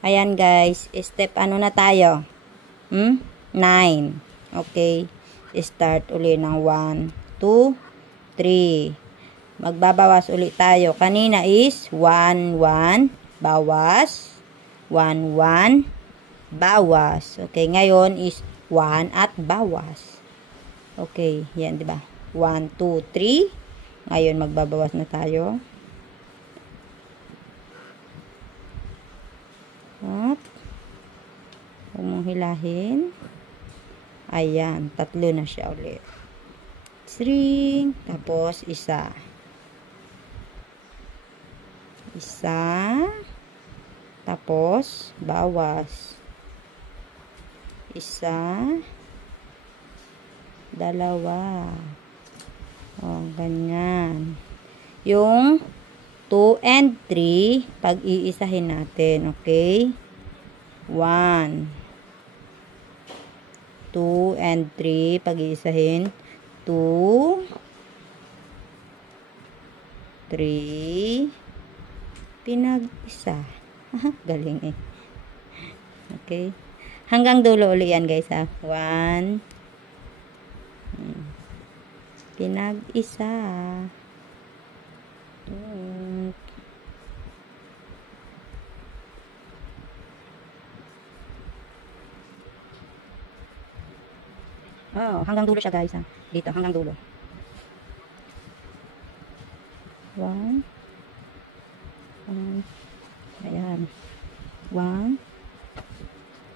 Ayan guys, step ano na tayo? 9. Okay. Start uli ng 1, 2, 3. Magbabawas uli tayo. Kanina is 1, 1, bawas. 1, 1, bawas. Okay, ngayon is 1 at bawas. Okay, yan, di ba? 1, 2, 3. Ngayon, magbabawas na tayo. At, huwag mong hilahin. Ayan, 3 na siya ulit. String, tapos isa. Tapos bawas. Dalawa. O, ganyan. Yung 2 and 3, pag-iisahin natin, okay? 1, 2 and 3, pag-iisahin. 2, 3, pinag-isa. Galing eh. Okay. Hanggang dulo ulit yan guys ha. 1, pinag-isa. 2, hanggang dulo siya guys ha. Dito, hanggang dulo. 1, ayan. 1,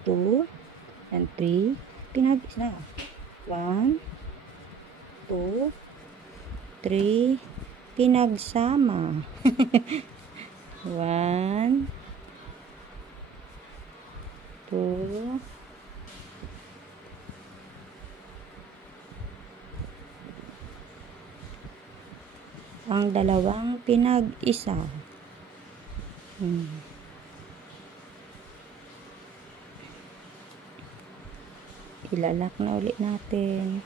2, and 3. Pinag-isa. 1, 2, 3. Pinagsama. 1, 2, ang dalawang pinag-isa. Ilalak na ulit natin.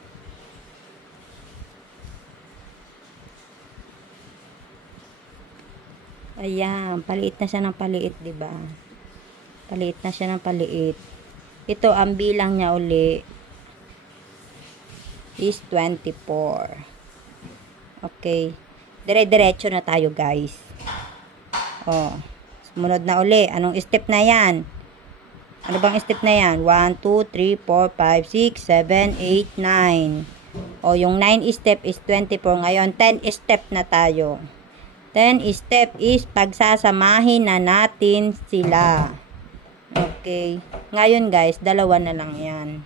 Ayan, paliit na siya ng paliit, 'di ba? Paliit na siya ng paliit. Ito ang bilang niya uli is 24. Okay. Dire-diretso na tayo, guys. Sumunod na uli. Anong step na 'yan? Ano bang step na 'yan? 1 2 3 4 5 6 7 8 9. Yung 9 step is 24. Ngayon 10 step na tayo. 10 step is pagsasamahin na natin sila. Okay. Ngayon guys, dalawa na lang 'yan.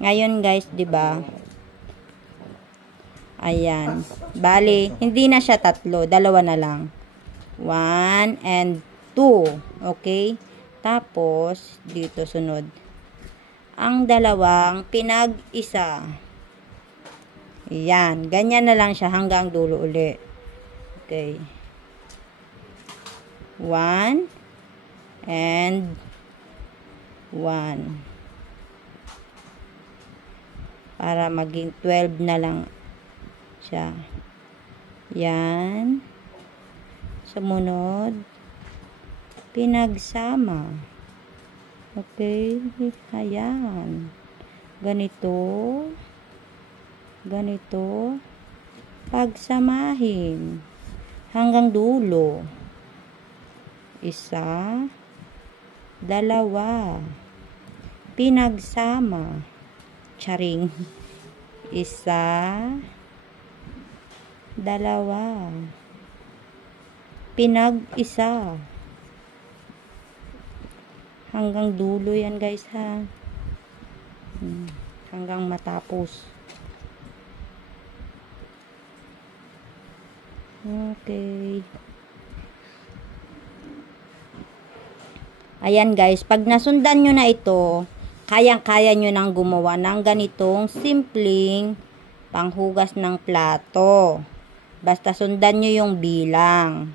Ngayon guys, 'di ba? Ayan. Bali, hindi na siya 3, dalawa na lang. 1 and 2. Okay? Tapos dito sunod ang dalawang pinag-isa. Ayan, ganyan na lang siya hanggang dulo uli. Okay. 1 and 1. Para maging 12 na lang siya. Yan. Sumunod. Pinagsama. Okay. Ayan. Ganito. Ganito. Pagsamahin. Hanggang dulo. 1, 2, pinagsama. Charing. 1, 2, pinag-isa. Hanggang dulo yan guys ha. Hanggang matapos. Okay. Ayan guys, pag nasundan nyo na ito, kayang-kaya nyo nang gumawa ng ganitong simpleng panghugas ng plato. Basta sundan nyo yung bilang.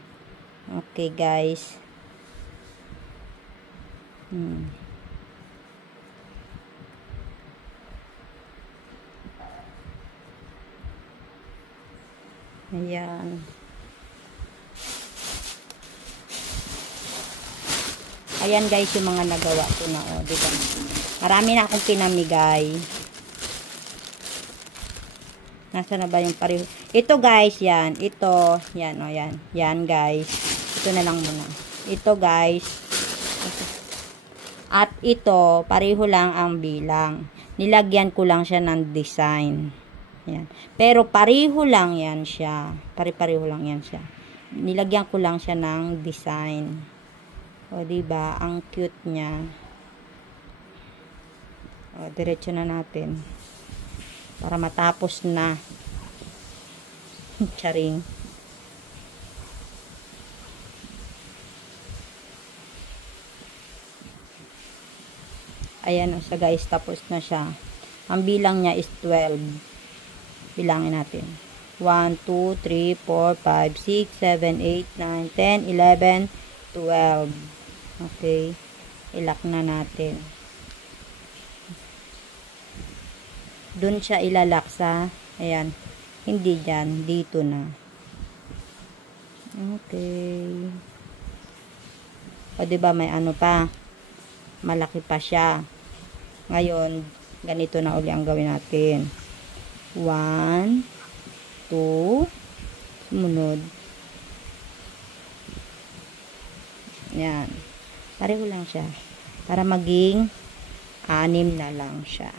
Okay guys. Ayan. Ayan guys, yung mga nagawa ko na, oh, diba? Marami na akong pinamigay. Nasa na ba yung pareho? Ito guys, yan. Ito, yan, oh, yan. Yan guys. Ito na lang muna. Ito guys. At ito, pareho lang ang bilang. Nilagyan ko lang siya ng design. Yan. Pero pareho lang yan siya. Pare-pareho lang yan siya. Nilagyan ko lang siya ng design. O, diba? Ang cute niya. O, diretso na natin. Para matapos na. Charing. Ayan o siya guys, tapos na siya. Ang bilang niya is 12. Bilangin natin. 1, 2, 3, 4, 5, 6, 7, 8, 9, 10, 11, 12. Okay. Ilock na natin. Doon siya ilalak sa, ayan. Hindi dyan, dito na. Okay. O diba may ano pa? Malaki pa siya. Ngayon, ganito na uli ang gawin natin. 1, 2, sumunod. Yan. Pareho lang siya. Para maging 6 na lang siya.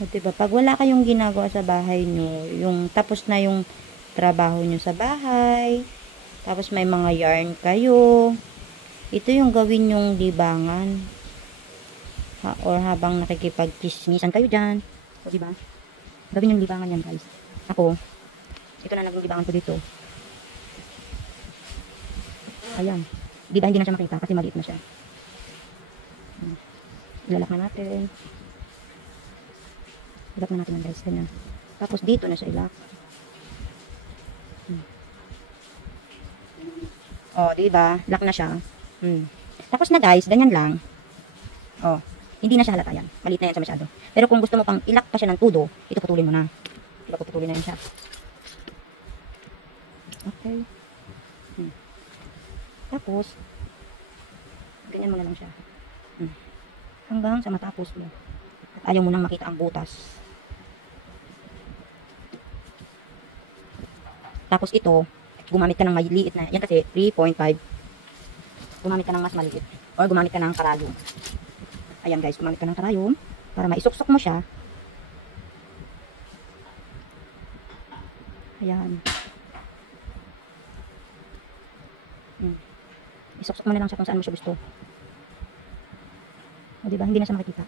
O, diba? Pag wala kayong ginagawa sa bahay nyo, yung tapos na yung trabaho nyo sa bahay, tapos may mga yarn kayo, ito yung gawin yung libangan. Or habang nakikipag-chismisan kayo dyan. O, diba? Gawin yung libangan yan, guys. Ako, ito na naging libangan ko dito. Ayan. Diba, hindi na siya makita kasi maliit na siya. Ilalak na natin. Ilak na natin guys, ganyan. Tapos dito na siya ilak. O, diba? Lock na siya. Tapos na guys, ganyan lang. O, hindi na siya halata yan. Maliit na yan siya masyado. Pero kung gusto mo pang ilak pa siya ng tudo, ito putulin mo na. Diba, putulin na yan siya. Okay. Tapos, ganyan mo na lang siya. Hanggang sa matapos mo. At ayaw mo nang makita ang butas. Tapos ito, gumamit ka ng maliit na, yan kasi 3.5. Gumamit ka ng mas maliit. Or gumamit ka ng karayom. Ayan guys, gumamit ka ng karayom para maisuksok mo siya. Ayan. Isuksok mo na lang siya kung saan mo siya gusto. O diba, hindi na siya makikita.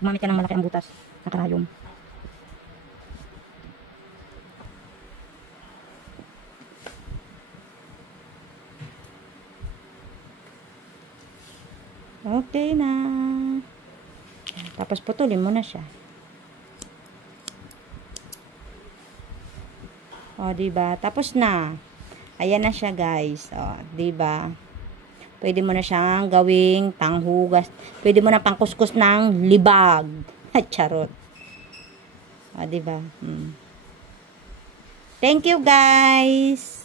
Gumamit ka ng malaki ang butas na karayom. Okay na. Tapos putulin mo na siya. O, diba? Tapos na. Ayan na siya, guys. O, diba? Pwede mo na siyang gawing panghugas. Pwede mo na pangkuskus ng libag. Charot. O, diba? Thank you, guys.